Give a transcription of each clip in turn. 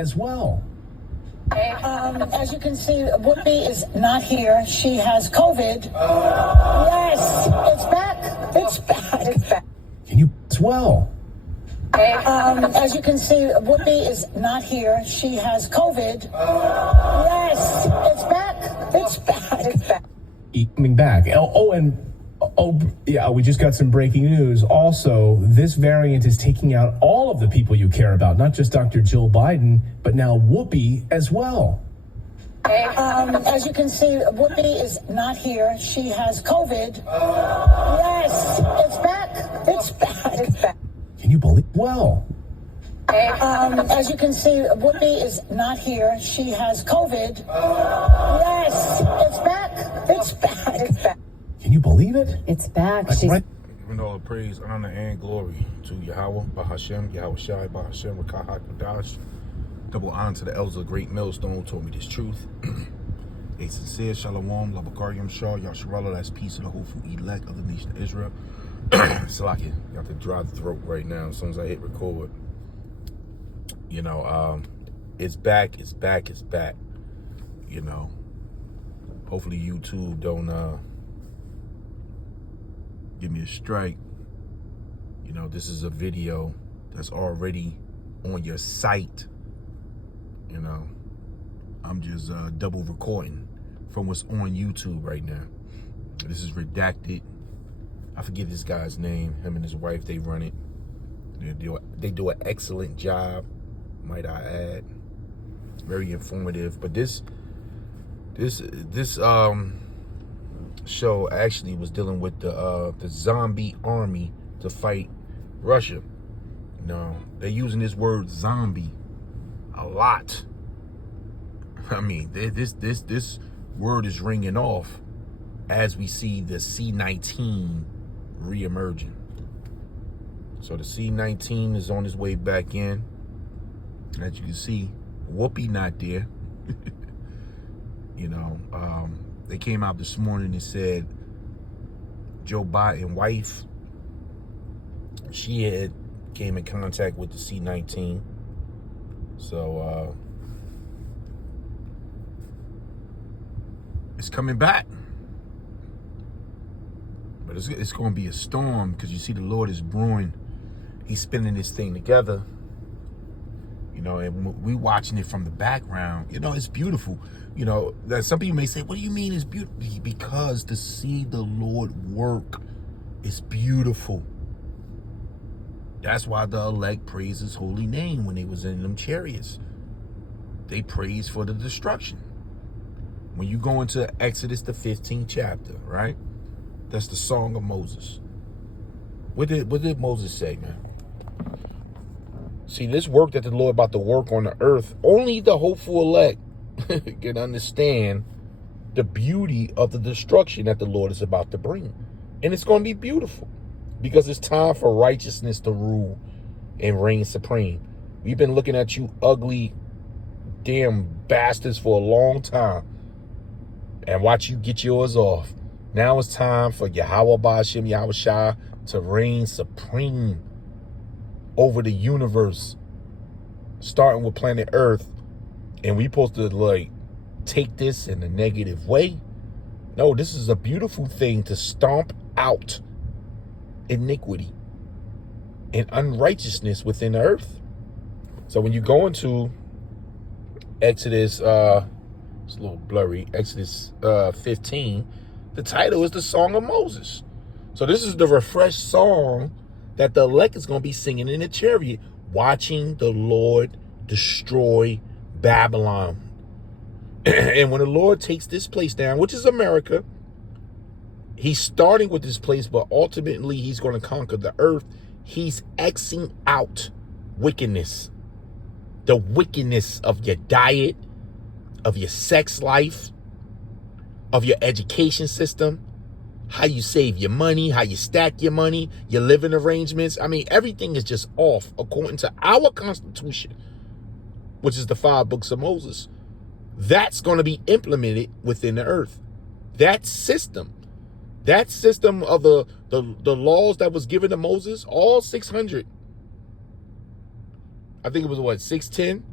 as well. As you can see, Whoopi is not here. She has COVID. Yes, it's back. It's back. It's back. Can you as well? As you can see, Whoopi is not here. She has COVID. Yes, it's back. It's back. It's back. Coming back. We just got some breaking news. Also, this variant is taking out all of the people you care about, not just Dr. Jill Biden, but now Whoopi as well. As you can see, Whoopi is not here. She has COVID. Yes, it's back. It's back. It's back. Can you believe? Well. As you can see, Whoopi is not here. She has COVID. Yes, it's back. It's back. It's back. Can you believe it? It's back. That's She's right. Giving all the praise, honor, and glory to Yahweh, Bahashem, Yahweh Shai, Bahashem, Rakah HaKadosh. Double honor to the elders of the great millstone who told me this truth. A sincere shalom, labakarium shah, Yasharallah, that's peace of the hopeful elect of the nation of Israel. Salaki, you have to dry the throat right now as soon as I hit record. You know, it's back, it's back, it's back. You know, hopefully YouTube don't give me a strike. You know, this is a video that's already on your site. You know, I'm just double recording from what's on YouTube right now. This is redacted. I forget this guy's name. Him and his wife, they run it. They do an excellent job, might I add. Very informative. But this show actually was dealing with the zombie army to fight Russia. No, they're using this word zombie a lot. I mean, this word is ringing off as we see the C-19 re-emerging. So the C-19 is on its way back in. As you can see, Whoopi not there. You know, they came out this morning and said Joe Biden's wife, she had came in contact with the C-19. So it's coming back. But it's going to be a storm because you see the Lord is brewing. He's spinning this thing together. You know, and we watching it from the background. You know, it's beautiful. You know, that some people may say, what do you mean it's beautiful? Because to see the Lord work is beautiful. That's why the elect praised his holy name when they was in them chariots. They praised for the destruction. When you go into Exodus, the 15th chapter, right? That's the song of Moses. What did Moses say, man? See, this work that the Lord about to work on the earth, only the hopeful elect can understand the beauty of the destruction that the Lord is about to bring. And it's going to be beautiful because it's time for righteousness to rule and reign supreme. We've been looking at you ugly damn bastards for a long time and watch you get yours off. Now it's time for Yahweh Ba'ashem Yahweh Shai to reign supreme over the universe, starting with planet Earth. And we supposed to like take this in a negative way? No, this is a beautiful thing to stomp out iniquity and unrighteousness within the earth. So when you go into Exodus, it's a little blurry, Exodus 15, the title is the Song of Moses. So this is the refreshed song that the elect is going to be singing in the chariot, watching the Lord destroy Babylon. And when the Lord takes this place down, which is America, he's starting with this place, but ultimately he's going to conquer the earth. He's Xing out wickedness. The wickedness of your diet, of your sex life, of your education system, how you save your money, how you stack your money, your living arrangements. I mean, everything is just off according to our Constitution, which is the 5 books of Moses. That's going to be implemented within the earth. That system of the laws that was given to Moses, all 600. I think it was what, 610?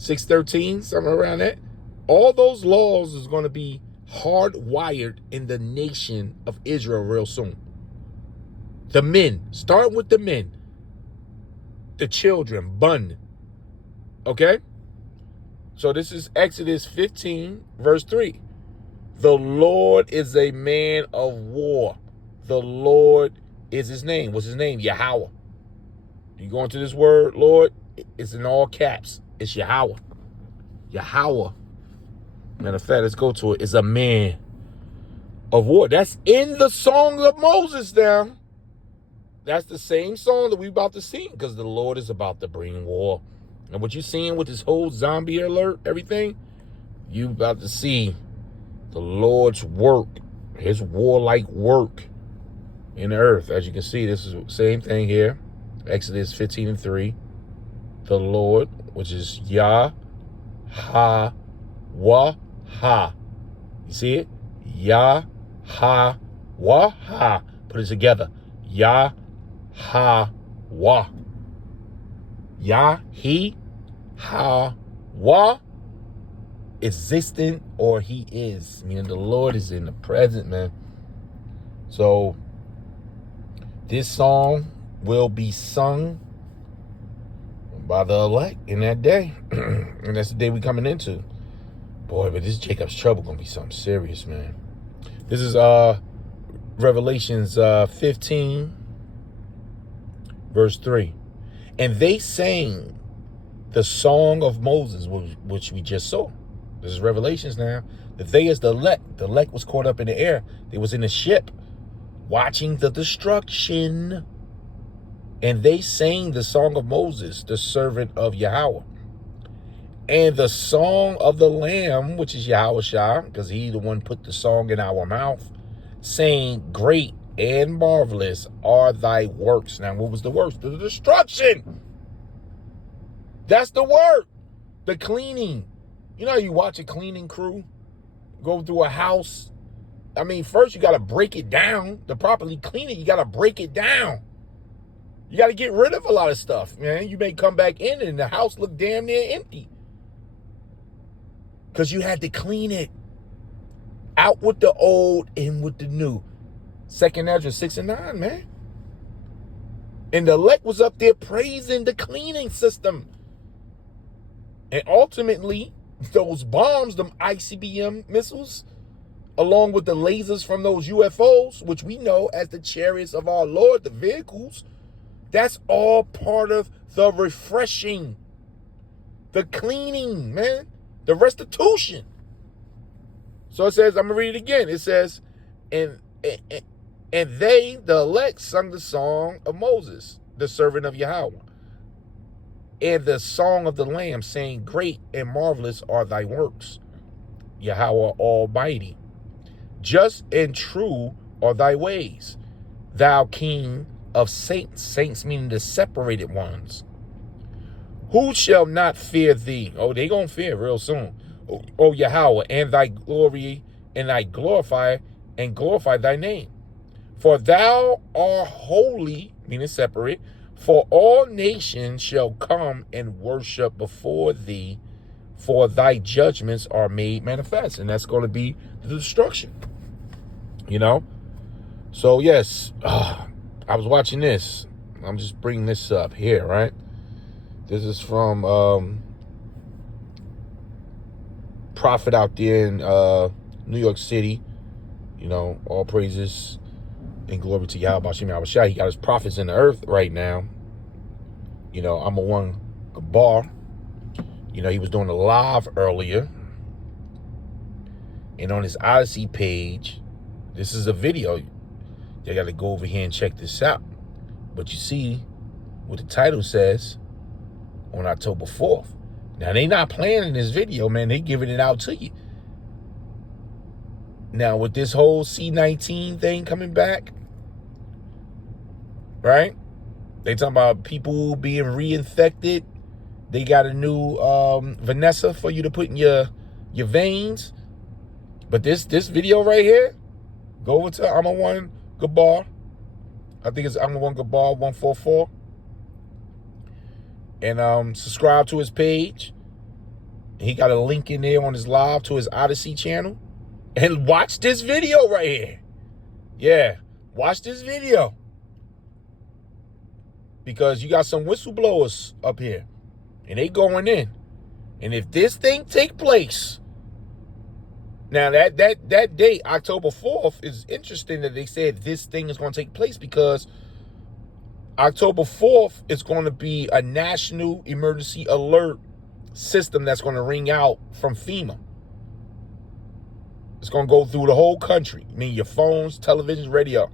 613, something around that. All those laws is going to be hardwired in the nation of Israel real soon. The men, start with the men, the children, bun. Okay? So this is Exodus 15, verse 3. The Lord is a man of war. The Lord is his name. What's his name? Yahweh. You go into this word, Lord, it's in all caps. It's Yahweh. Yahweh. Matter of fact, let's go to it. It's a man of war. That's in the Song of Moses now. That's the same song that we about to sing, because the Lord is about to bring war. And what you're seeing with this whole zombie alert, everything, you about to see the Lord's work, his warlike work in the earth. As you can see, this is the same thing here. Exodus 15 and 3. The Lord, which is Yah, Ha, Wah, Ha. You see it? Yah, Ha, Wah, Ha. Put it together. Yah, Ha, Wah. Yah, He, Ha, Wah. Existent, or He is. Meaning the Lord is in the present, man. So this song will be sung by the elect in that day. And that's the day we coming into. Boy, but this Jacob's trouble gonna be something serious, man. This is Revelations 15, verse 3. And they sang the song of Moses, which we just saw. This is Revelations now. That they is the elect. The elect was caught up in the air. They was in the ship watching the destruction. And they sang the song of Moses, the servant of Yahweh. And the song of the Lamb, which is Yahweh Shah, because he the one put the song in our mouth, saying, great and marvelous are thy works. Now, what was the works? The destruction. That's the work. The cleaning. You know how you watch a cleaning crew go through a house? I mean, first you got to break it down. To properly clean it, you got to break it down. You got to get rid of a lot of stuff, man. You may come back in and the house look damn near empty. Because you had to clean it. Out with the old, in with the new. 2nd Ezra 6 and 9, man. And the elect was up there praising the cleaning system. And ultimately, those bombs, them ICBM missiles, along with the lasers from those UFOs, which we know as the chariots of our Lord, the vehicles, that's all part of the refreshing, the cleaning, man, the restitution. So it says, I'm going to read it again. It says, and they, the elect, sung the song of Moses, the servant of Yahweh, and the song of the Lamb, saying, great and marvelous are thy works, Yahweh Almighty. Just and true are thy ways, thou King of saints. Saints meaning the separated ones. Who shall not fear thee? Oh, they gonna fear real soon. Oh Yahweh, and thy glory, and I glorify thy name. For thou art holy, meaning separate, for all nations shall come and worship before thee, for thy judgments are made manifest. And that's going to be the destruction. You know? So, yes, I was watching this. I'm just bringing this up here, right? This is from Prophet out there in New York City. You know, all praises and glory to Yahweh Hashem Yahweh Shai. He got his prophets in the earth right now. You know, I'm a one Gabar. You know, he was doing a live earlier. And on his Odyssey page, this is a video. You got to go over here and check this out. But you see what the title says on October 4th. Now, they not playing in this video, man. They giving it out to you. Now, with this whole C-19 thing coming back, right? They talking about people being reinfected. They got a new Vanessa for you to put in your veins. But this video right here, go over to I'm a one Gabar. I think it's I'm a one Gabar 144. And subscribe to his page. He got a link in there on his live to his Odyssey channel. And watch this video right here. Yeah, watch this video. Because you got some whistleblowers up here. And they going in. And if this thing take place, now that date, October 4th, is interesting that they said this thing is going to take place, because October 4th is going to be a national emergency alert system that's going to ring out from FEMA. It's going to go through the whole country. I mean, your phones, televisions, radio.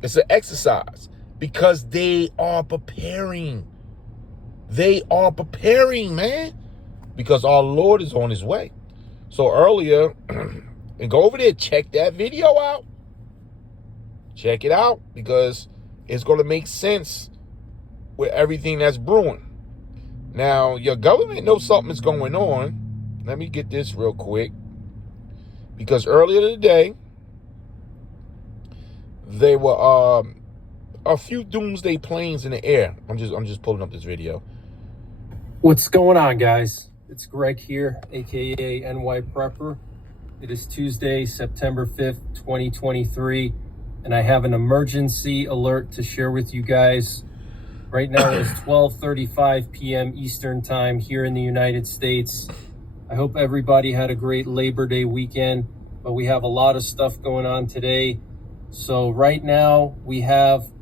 It's an exercise because they are preparing. They are preparing, man, because our Lord is on his way. So earlier, and go over there, check that video out. Check it out, because it's going to make sense with everything that's brewing. Now, your government knows something is going on. Let me get this real quick. Because earlier today, there were a few doomsday planes in the air. I'm just pulling up this video. What's going on, guys? It's Greg here, aka NY Prepper. It is Tuesday, September 5th, 2023, and I have an emergency alert to share with you guys. Right now it is 12:35 p.m. Eastern Time here in the United States. I hope everybody had a great Labor Day weekend, but we have a lot of stuff going on today. So right now we have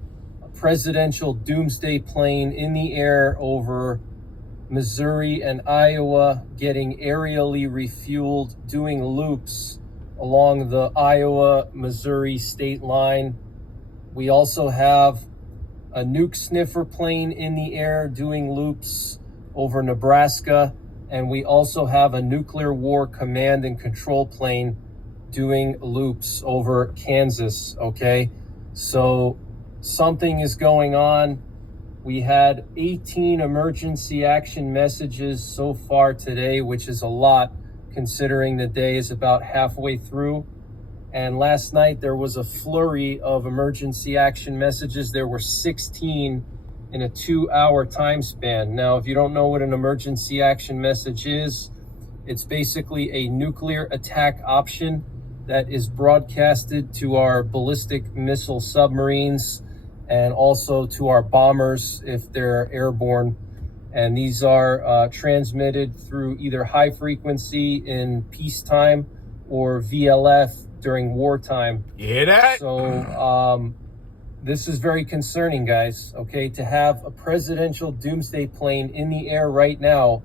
a presidential doomsday plane in the air over Missouri and Iowa, getting aerially refueled, doing loops along the Iowa-Missouri state line. We also have a nuke sniffer plane in the air doing loops over Nebraska. And we also have a nuclear war command and control plane doing loops over Kansas, okay? So something is going on. We had 18 emergency action messages so far today, which is a lot considering the day is about halfway through. And last night there was a flurry of emergency action messages. There were 16 in a 2-hour time span. Now, if you don't know what an emergency action message is, it's basically a nuclear attack option that is broadcasted to our ballistic missile submarines and also to our bombers if they're airborne. And these are transmitted through either high frequency in peacetime or VLF during wartime. You hear that? So this is very concerning, guys, okay? To have a presidential doomsday plane in the air right now,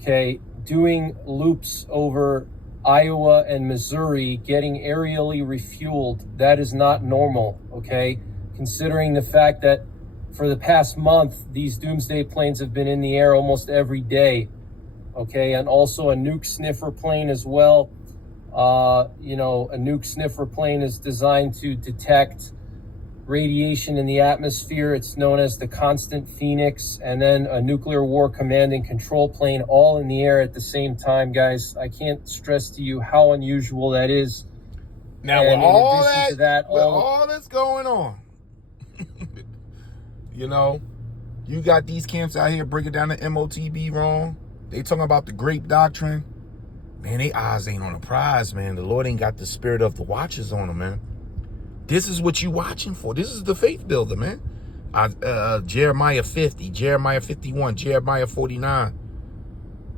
okay, doing loops over Iowa and Missouri, getting aerially refueled, that is not normal, okay? Considering the fact that for the past month, these doomsday planes have been in the air almost every day, okay? And also a nuke sniffer plane as well. You know, a nuke sniffer plane is designed to detect radiation in the atmosphere. It's known as the Constant Phoenix, and then a nuclear war command and control plane all in the air at the same time, guys. I can't stress to you how unusual that is. Now, and with all that's going on, you know, you got these camps out here breaking down the MOTB wrong. They talking about the grape doctrine. Man, they eyes ain't on the prize, man. The Lord ain't got the spirit of the watchers on them, man. This is what you watching for. This is the faith builder, man. Jeremiah 50, Jeremiah 51, Jeremiah 49,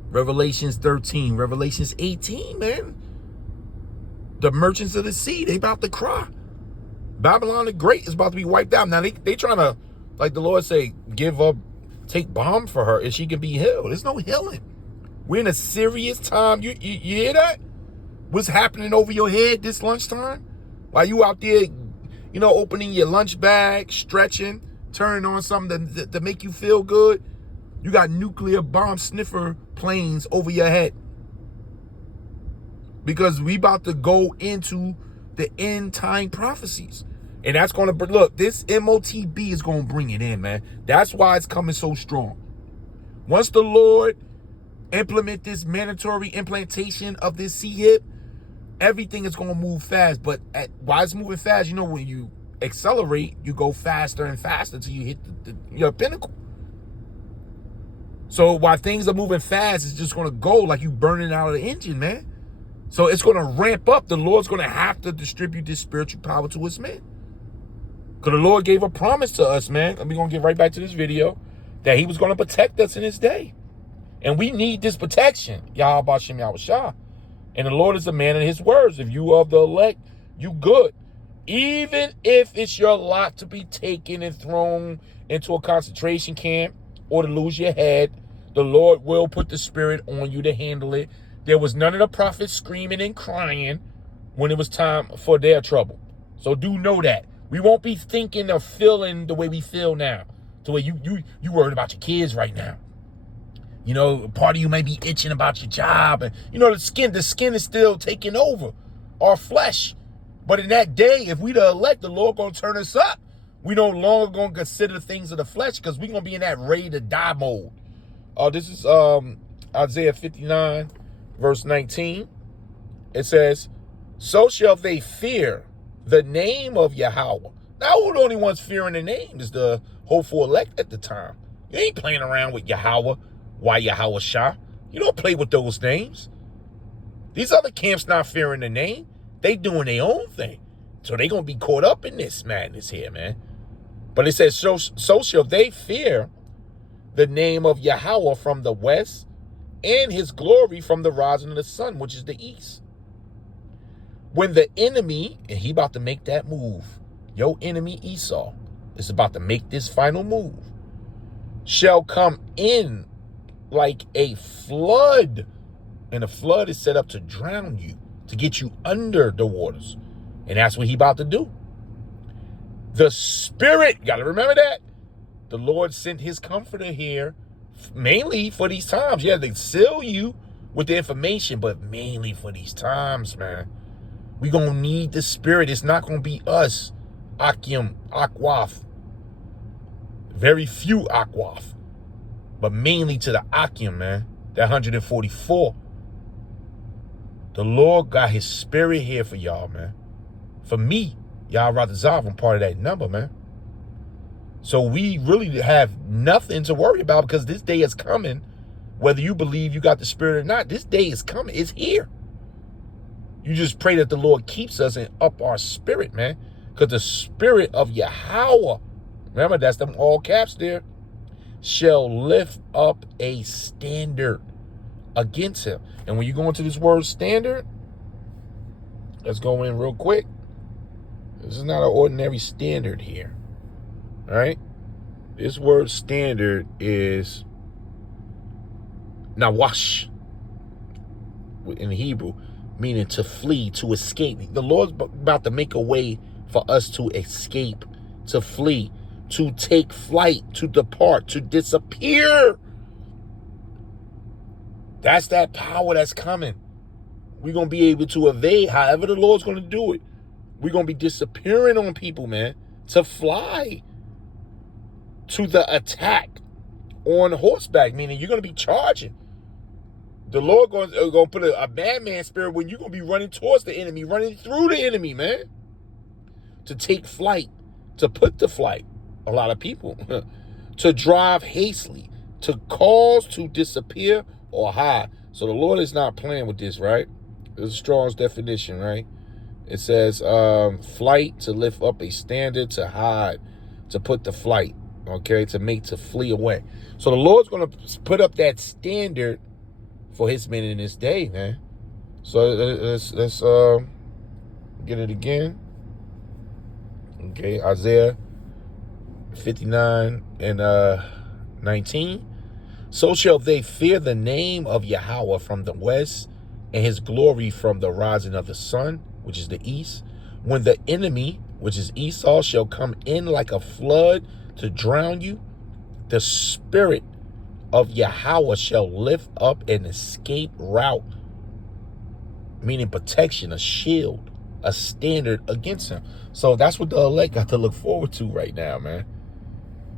Revelations 13, Revelations 18, man. The merchants of the sea, they about to cry. Babylon the Great is about to be wiped out. Now, they trying to, like the Lord say, give up, take bomb for her and she can be healed. There's no healing. We're in a serious time. You hear that? What's happening over your head this lunchtime? While you out there, you know, opening your lunch bag, stretching, turning on something to make you feel good. You got nuclear bomb sniffer planes over your head. Because we about to go into the end time prophecies. And that's going to, look, this MOTB is going to bring it in, man. That's why it's coming so strong. Once the Lord implement this mandatory implantation of this CHIP, everything is going to move fast. But why it's moving fast, you know, when you accelerate, you go faster and faster until you hit your pinnacle. So while things are moving fast, it's just going to go like you burning out of the engine, man. So it's going to ramp up. The Lord's going to have to distribute this spiritual power to his men. Because the Lord gave a promise to us, man. And we're going to get right back to this video, that he was going to protect us in his day. And we need this protection. Yahweh Shem Yahweh Shah. And the Lord is a man of his words. If you are the elect, you good. Even if it's your lot to be taken and thrown into a concentration camp or to lose your head, the Lord will put the spirit on you to handle it. There was none of the prophets screaming and crying when it was time for their trouble. So do know that. We won't be thinking or feeling the way we feel now. To where you worried about your kids right now. You know, part of you may be itching about your job. And, you know, the skin is still taking over our flesh. But in that day, if we the elect, the Lord going to turn us up. We no longer going to consider the things of the flesh, because we're going to be in that ready to die mode. This is Isaiah 59, verse 19. It says, so shall they fear the name of Yahweh. Now, who the only ones fearing the name is the hopeful elect at the time. You ain't playing around with Yahweh. Why Yahweh Shah? You don't play with those names. These other camps not fearing the name. They doing their own thing. So they going to be caught up in this madness here, man. But it says, so shall they fear the name of Yahweh from the west, and his glory from the rising of the sun, which is the east. When the enemy, and he about to make that move, your enemy Esau is about to make this final move, shall come in like a flood. And a flood is set up to drown you, to get you under the waters. And that's what he about to do. The Spirit, got to remember that. The Lord sent his comforter here mainly for these times. Yeah, they seal you with the information, but mainly for these times, man. We're going to need the Spirit. It's not going to be us. Akim, Akwaf. Very few Akwaf. But mainly to the Akim, man. That 144. The Lord got his Spirit here for y'all, man. For me, y'all rather Zav, I'm part of that number, man. So we really have nothing to worry about, because this day is coming. Whether you believe you got the Spirit or not, this day is coming. It's here. You just pray that the Lord keeps us and up our spirit, man. Because the Spirit of Yahweh, remember, that's them all caps there, shall lift up a standard against him. And when you go into this word standard, let's go in real quick. This is not an ordinary standard here. All right? This word standard is nawash in Hebrew, meaning to flee, to escape. The Lord's about to make a way for us to escape, to flee, to take flight, to depart, to disappear. That's that power that's coming. We're going to be able to evade however the Lord's going to do it. We're going to be disappearing on people, man, to fly to the attack on horseback, meaning you're going to be charging. The Lord going to put a madman spirit when you're going to be running towards the enemy, running through the enemy, man, to take flight, to put to flight a lot of people, to drive hastily, to cause to disappear or hide. So the Lord is not playing with this, right? This is Strong's definition, right? It says flight, to lift up a standard, to hide, to put to flight, okay, to make, to flee away. So the Lord's going to put up that standard for his men in this day, man. So let's get it again. Okay, Isaiah 59 and 19. So shall they fear the name of Yahweh from the west, and his glory from the rising of the sun, which is the east. When the enemy, which is Esau, shall come in like a flood to drown you, the Spirit of Yahweh shall lift up an escape route, meaning protection, a shield, a standard against him. So that's what the elect got to look forward to right now, man.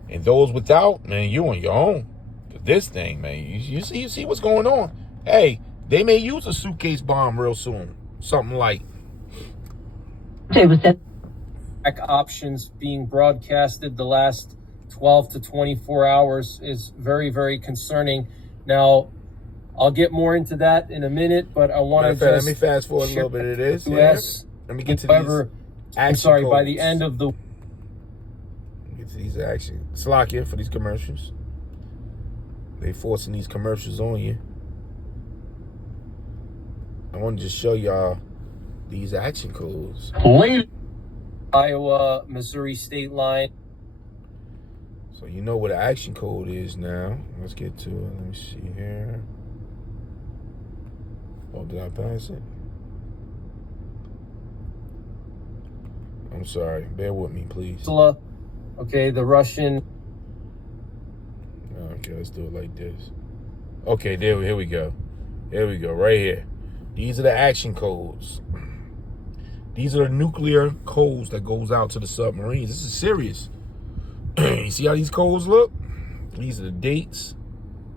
And those without, man, you on your own. This thing, man, you see what's going on. Hey, they may use a suitcase bomb real soon. Something like Options being broadcasted the last 12 to 24 hours is very, very concerning. Now, I'll get more into that in a minute, but I want to let me fast forward a little bit of this. US, Let me get to however, these I'm action sorry, by codes. the end of the Get to these action. Slovakia for these commercials. They forcing these commercials on you. I want to just show y'all these action codes. Iowa, Missouri state line. So you know what an action code is now. Let's get to it. Let me see here. Oh, did I pass it? I'm sorry. Bear with me, please. Okay, the Russian. Okay, let's do it like this. Okay, here we go. Here we go, right here. These are the action codes. These are the nuclear codes that goes out to the submarines. This is serious. You see how these codes look? These are the dates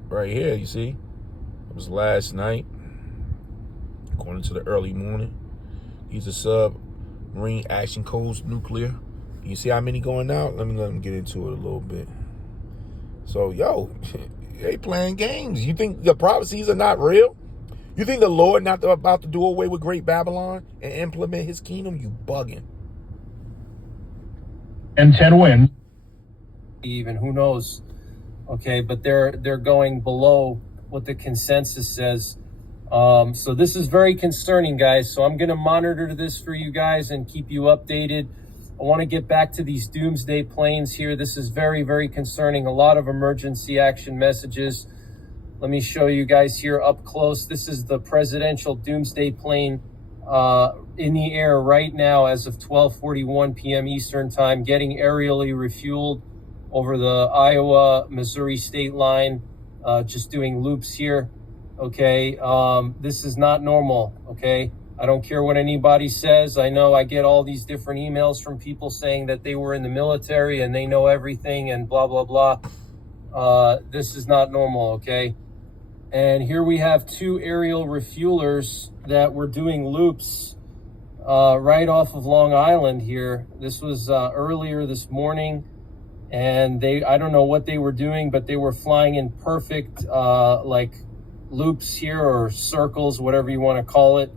right here, you see? It was last night, according to the early morning. These are submarine action codes, nuclear. You see how many going out? Let them get into it a little bit. So, yo, they playing games. You think the prophecies are not real? You think the Lord not about to do away with Great Babylon and implement his kingdom? You bugging. And 10 wins. Even who knows? Okay, but they're going below what the consensus says. So this is very concerning, guys. So I'm going to monitor this for you guys and keep you updated. I want to get back to these doomsday planes here. This is very, very concerning. A lot of emergency action messages. Let me show you guys here up close. This is the presidential doomsday plane in the air right now as of 12:41 p.m. Eastern time, getting aerially refueled over the Iowa, Missouri state line, just doing loops here. Okay, this is not normal. Okay, I don't care what anybody says. I know I get all these different emails from people saying that they were in the military and they know everything and blah, blah, blah. This is not normal, okay? And here we have two aerial refuelers that were doing loops right off of Long Island here. This was earlier this morning, and I don't know what they were doing, but they were flying in perfect like loops here, or circles, whatever you want to call it.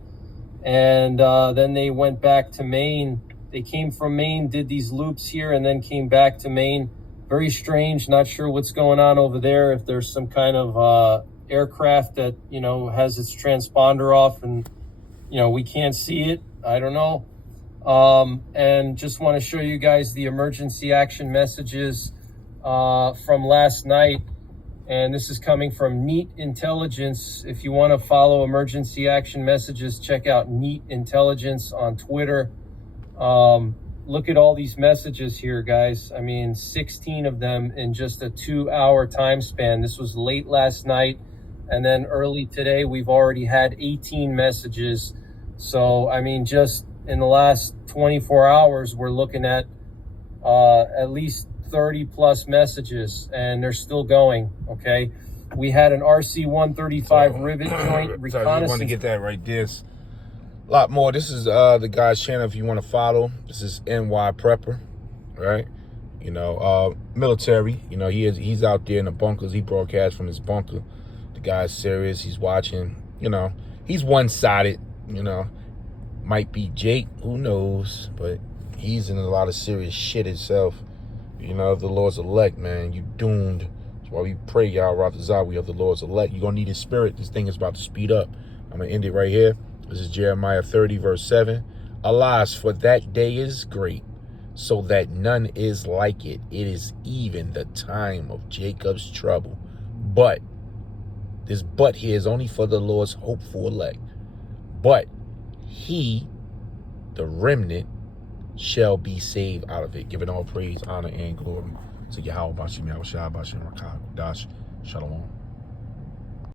And then they went back to Maine. They came from Maine, did these loops here, and then came back to Maine. Very strange. Not sure what's going on over there. If there's some kind of aircraft that, you know, has its transponder off and, you know, we can't see it. I don't know. And just want to show you guys the emergency action messages from last night. And this is coming from Neat Intelligence. If you want to follow emergency action messages, check out Neat Intelligence on Twitter. Look at all these messages here, guys. I mean, 16 of them in just a 2-hour time span. This was late last night. And then early today, we've already had 18 messages. So, I mean, just in the last 24 hours, we're looking at least 30 plus messages, and they're still going. Okay, we had an RC-135 rivet joint reconnaissance. I want to get that right there. A lot more. This is the guy's channel if you want to follow. This is NY Prepper, right? You know, military. You know, he's out there in the bunkers. He broadcasts from his bunker. The guy's serious. He's watching. You know, he's one-sided. You know, might be Jake. Who knows? But he's in a lot of serious shit himself. You know, of the Lord's elect, man, you doomed. That's why we pray, y'all, Rathazah, we of the Lord's elect. You're going to need his spirit. This thing is about to speed up. I'm going to end it right here. This is Jeremiah 30, verse 7. Alas, for that day is great, so that none is like it. It is even the time of Jacob's trouble. But, this but here is only for the Lord's hopeful elect. But he, the remnant, shall be saved out of it. Giving all praise, honor, and glory to Yahweh Bashim Yahushua Bashim Rakah Dash Shalom.